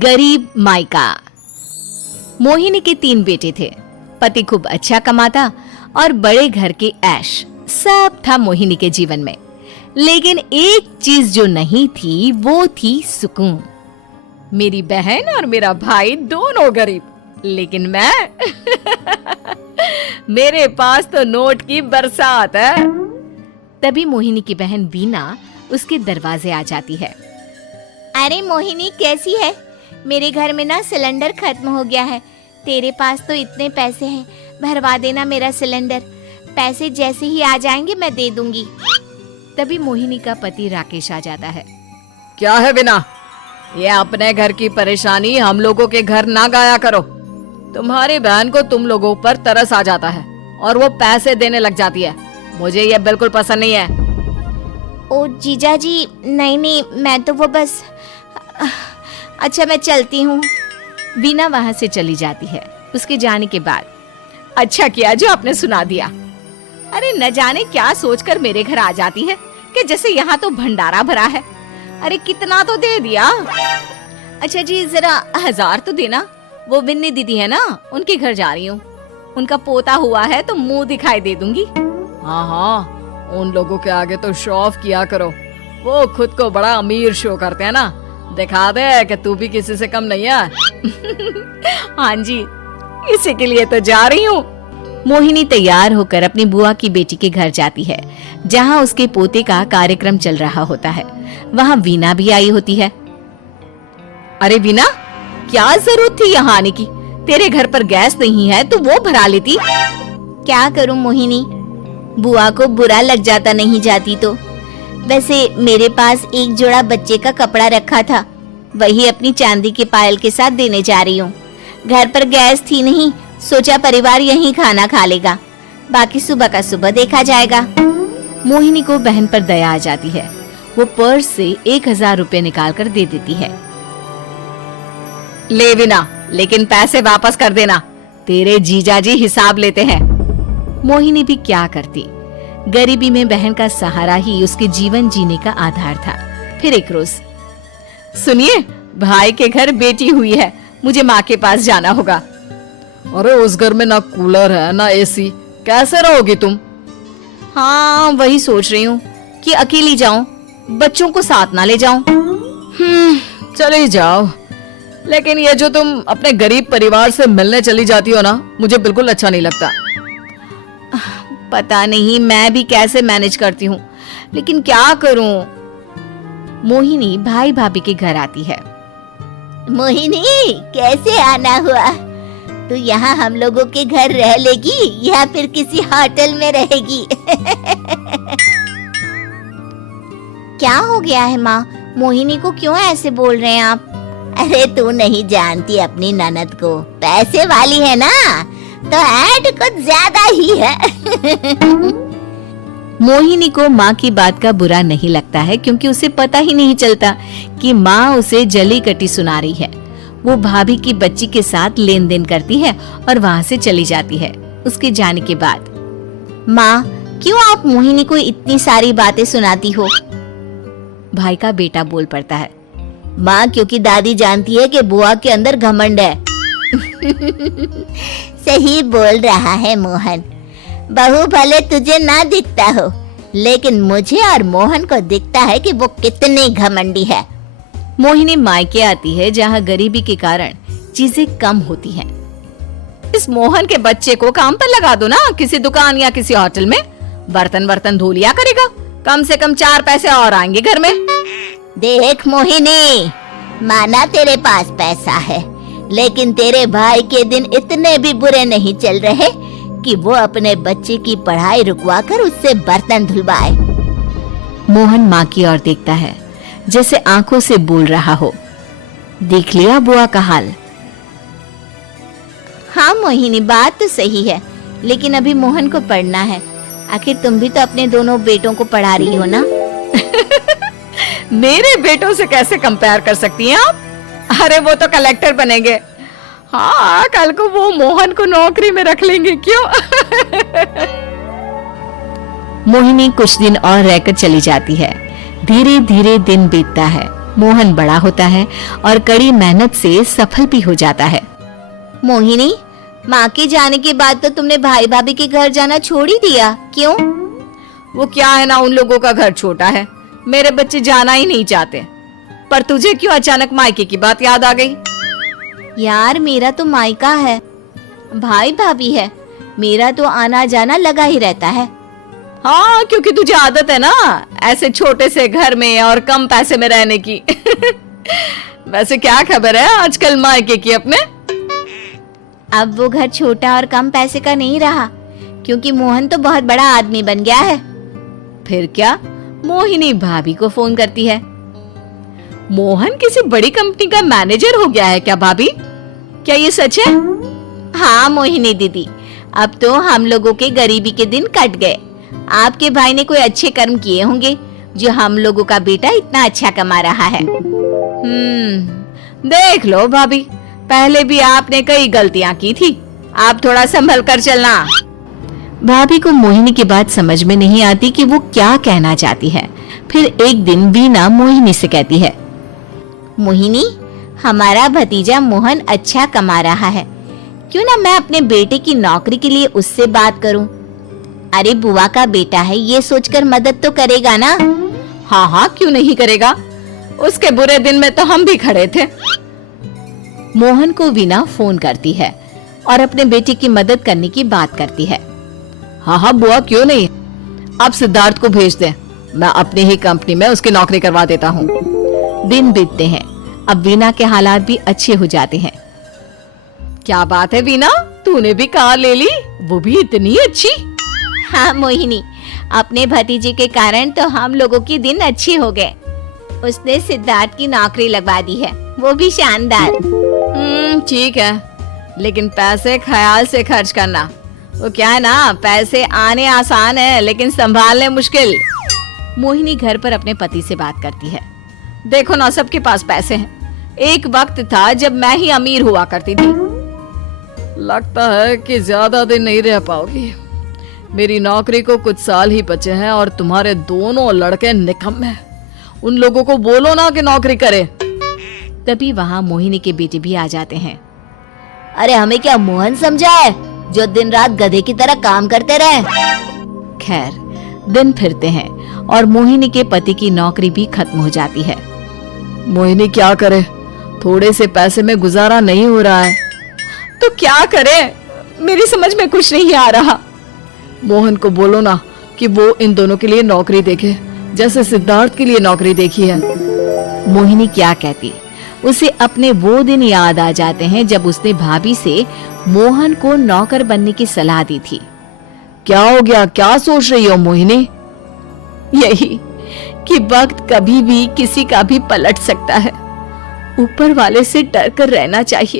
गरीब मायका। मोहिनी के 3 बेटे थे। पति खूब अच्छा कमाता और बड़े घर के ऐश सब था मोहिनी के जीवन में, लेकिन एक चीज जो नहीं थी वो थी सुकून। मेरी बहन और मेरा भाई दोनों गरीब, लेकिन मैं मेरे पास तो नोट की बरसात है। तभी मोहिनी की बहन वीना उसके दरवाजे आ जाती है। अरे मोहिनी, कैसी है? मेरे घर में ना सिलेंडर खत्म हो गया है। तेरे पास तो इतने पैसे हैं, भरवा देना मेरा सिलेंडर। पैसे जैसे ही आ जाएंगे मैं दे दूंगी। तभी मोहिनी का पति राकेश आ जाता है। क्या है वीना, ये अपने घर की परेशानी हम लोगों के घर ना गाया करो। तुम्हारी बहन को तुम लोगों पर तरस आ जाता है और वो पैसे देने लग जाती है। मुझे ये बिल्कुल पसंद नहीं है। ओ जीजा जी, नहीं, मैं तो वो बस अच्छा, मैं चलती हूँ। वीना वहां से चली जाती है। उसके जाने के बाद अच्छा किया जो आपने सुना दिया। अरे न जाने क्या सोचकर मेरे घर आ जाती है कि जैसे यहाँ तो भंडारा भरा है। अरे कितना तो दे दिया। अच्छा जी, जरा 1000 तो देना। वो बिन्नी दीदी है ना, उनके घर जा रही हूँ। उनका पोता हुआ है तो मुंह दिखाई दे दूंगी। हाँ, उन लोगों के आगे तो शो ऑफ किया करो। वो खुद को बड़ा अमीर शो करते हैं ना, दिखा दे कि तू भी किसी से कम नहीं है। हाँ जी, इसी के लिए तो जा रही हूँ। मोहिनी तैयार होकर अपनी बुआ की बेटी के घर जाती है, जहाँ उसके पोते का कार्यक्रम चल रहा होता है। वहाँ वीना भी आई होती है। अरे वीना, क्या जरूरत थी यहाँ आने की? तेरे घर पर गैस नहीं है तो वो भरा लेती। क्या करूं मोहिनी, बुआ को बुरा लग जाता नहीं जाती तो। वैसे मेरे पास एक जोड़ा बच्चे का कपड़ा रखा था, वही अपनी चांदी के पायल के साथ देने जा रही हूँ। घर पर गैस थी नहीं, सोचा परिवार यहीं खाना खा लेगा, बाकी सुबह का सुबह देखा जाएगा। मोहिनी को बहन पर दया आ जाती है। वो पर्स से 1000 रुपए निकाल कर दे देती है। ले वीना, लेकिन पैसे वापस कर देना, तेरे जीजाजी हिसाब लेते हैं। मोहिनी भी क्या करती, गरीबी में बहन का सहारा ही उसके जीवन जीने का आधार था। फिर एक रोज, सुनिए, भाई के घर बेटी हुई है, मुझे माँ के पास जाना होगा। अरे उस घर में ना कूलर है ना एसी, कैसे रहोगी तुम? हाँ, वही सोच रही हूँ कि अकेली जाऊं, बच्चों को साथ ना ले जाऊं। चले जाओ, लेकिन ये जो तुम अपने गरीब परिवार से मिलने चली जाती हो ना, मुझे बिल्कुल अच्छा नहीं लगता। पता नहीं मैं भी कैसे मैनेज करती हूँ, लेकिन क्या करूँ। मोहिनी भाई भाभी के घर आती है। मोहिनी, कैसे आना हुआ? तू यहाँ हम लोगों के घर रह लेगी या फिर किसी होटल में रहेगी? क्या हो गया है माँ? मोहिनी को क्यों ऐसे बोल रहे हैं आप? अरे तू नहीं जानती अपनी ननद को, पैसे वाली है ना, तो ऐड कुछ ज्यादा ही है। मोहिनी को माँ की बात का बुरा नहीं लगता है, क्योंकि उसे पता ही नहीं चलता कि माँ उसे जली कटी सुना रही है। वो भाभी की बच्ची के साथ लेन देन करती है और वहाँ से चली जाती है। उसके जाने के बाद, माँ, क्यों आप मोहिनी को इतनी सारी बातें सुनाती हो? भाई का बेटा बोल पड़ता है। माँ, क्योंकि दादी जानती है कि बुआ के अंदर घमंड है। सही बोल रहा है मोहन। बहू भले तुझे ना दिखता हो, लेकिन मुझे और मोहन को दिखता है कि वो कितनी घमंडी है। मोहिनी मायके आती है, जहाँ गरीबी के कारण चीजें कम होती हैं। इस मोहन के बच्चे को काम पर लगा दो ना, किसी दुकान या किसी होटल में, बर्तन धो लिया करेगा, कम से कम 4 पैसे और आएंगे घर में। देख मोहिनी, माना तेरे पास पैसा है, लेकिन तेरे भाई के दिन इतने भी बुरे नहीं चल रहे कि वो अपने बच्चे की पढ़ाई रुकवा कर उससे बर्तन धुलवाए। मोहन माँ की ओर देखता है, जैसे आंखों से बोल रहा हो, देख लिया बुआ का हाल। हाँ मोहिनी, बात तो सही है, लेकिन अभी मोहन को पढ़ना है। आखिर तुम भी तो अपने दोनों बेटों को पढ़ा रही हो ना। मेरे बेटों से कैसे कंपेयर कर सकती हैं आप? अरे वो तो कलेक्टर बनेंगे। हाँ, कल को वो मोहन को नौकरी में रख लेंगे, क्यों? मोहिनी कुछ दिन और रहकर चली जाती है। धीरे धीरे दिन बीतता है। मोहन बड़ा होता है और कड़ी मेहनत से सफल भी हो जाता है। मोहिनी, माँ के जाने के बाद तो तुमने भाई भाभी के घर जाना छोड़ ही दिया, क्यों? वो क्या है ना, उन लोगों का घर छोटा है, मेरे बच्चे जाना ही नहीं चाहते। पर तुझे क्यों अचानक मायके की बात याद आ गई? यार मेरा तो मायका है, भाई भाभी है, मेरा तो आना जाना लगा ही रहता है। हाँ, क्योंकि तुझे आदत है ना ऐसे छोटे से घर में और कम पैसे में रहने की। वैसे क्या खबर है आजकल मायके की अपने? अब वो घर छोटा और कम पैसे का नहीं रहा, क्योंकि मोहन तो बहुत बड़ा आदमी बन गया है। फिर क्या? मोहिनी भाभी को फोन करती है। मोहन किसी बड़ी कंपनी का मैनेजर हो गया है क्या भाभी? क्या ये सच है? हाँ मोहिनी दीदी, अब तो हम लोगों के गरीबी के दिन कट गए। आपके भाई ने कोई अच्छे कर्म किए होंगे जो हम लोगों का बेटा इतना अच्छा कमा रहा है। देख लो भाभी, पहले भी आपने कई गलतियां की थी, आप थोड़ा संभल कर चलना। भाभी को मोहिनी की बात समझ में नहीं आती कि वो क्या कहना चाहती है। फिर एक दिन वीना मोहिनी से कहती है, मोहिनी, हमारा भतीजा मोहन अच्छा कमा रहा है, क्यों ना मैं अपने बेटे की नौकरी के लिए उससे बात करूं। अरे बुआ का बेटा है, ये सोचकर मदद तो करेगा ना। हाँ हाँ, क्यों नहीं करेगा, उसके बुरे दिन में तो हम भी खड़े थे। मोहन को वीना फोन करती है और अपने बेटे की मदद करने की बात करती है। हाँ हाँ बुआ, क्यों नहीं, अब सिद्धार्थ को भेज दे, मैं अपनी ही कंपनी में उसकी नौकरी करवा देता हूँ। दिन बीतते हैं, अब वीना के हालात भी अच्छे हो जाते हैं। क्या बात है वीना, तूने भी कार ले ली, वो भी इतनी अच्छी? हाँ मोहिनी, अपने भतीजे के कारण तो हम लोगों के दिन अच्छे हो गए। उसने सिद्धार्थ की नौकरी लगवा दी है, वो भी शानदार। ठीक है, लेकिन पैसे ख्याल से खर्च करना। वो क्या है ना, पैसे आने आसान है लेकिन संभालने मुश्किल। मोहिनी घर पर अपने पति से बात करती है। देखो ना, सबके पास पैसे हैं। एक वक्त था जब मैं ही अमीर हुआ करती थी। लगता है कि ज्यादा दिन नहीं रह पाओगी। मेरी नौकरी को कुछ साल ही बचे हैं और तुम्हारे दोनों लड़के निकम्मे हैं। उन लोगों को बोलो ना कि नौकरी करे। तभी वहाँ मोहिनी के बेटे भी आ जाते हैं। अरे हमें क्या मोहन समझा है जो दिन रात गधे की तरह काम करते रहे? खैर, दिन फिरते हैं और मोहिनी के पति की नौकरी भी खत्म हो जाती है। मोहिनी क्या करे, थोड़े से पैसे में गुजारा नहीं हो रहा है। तो क्या करे, मेरी समझ में कुछ नहीं आ रहा। मोहन को बोलो ना कि वो इन दोनों के लिए नौकरी देखे, जैसे सिद्धार्थ के लिए नौकरी देखी है। मोहिनी क्या कहती, उसे अपने वो दिन याद आ जाते हैं जब उसने भाभी से मोहन को नौकर बनने की सलाह दी थी। क्या हो गया, क्या सोच रही हो मोहिनी? यही कि वक्त कभी भी किसी का भी पलट सकता है। ऊपर वाले से डर कर रहना चाहिए।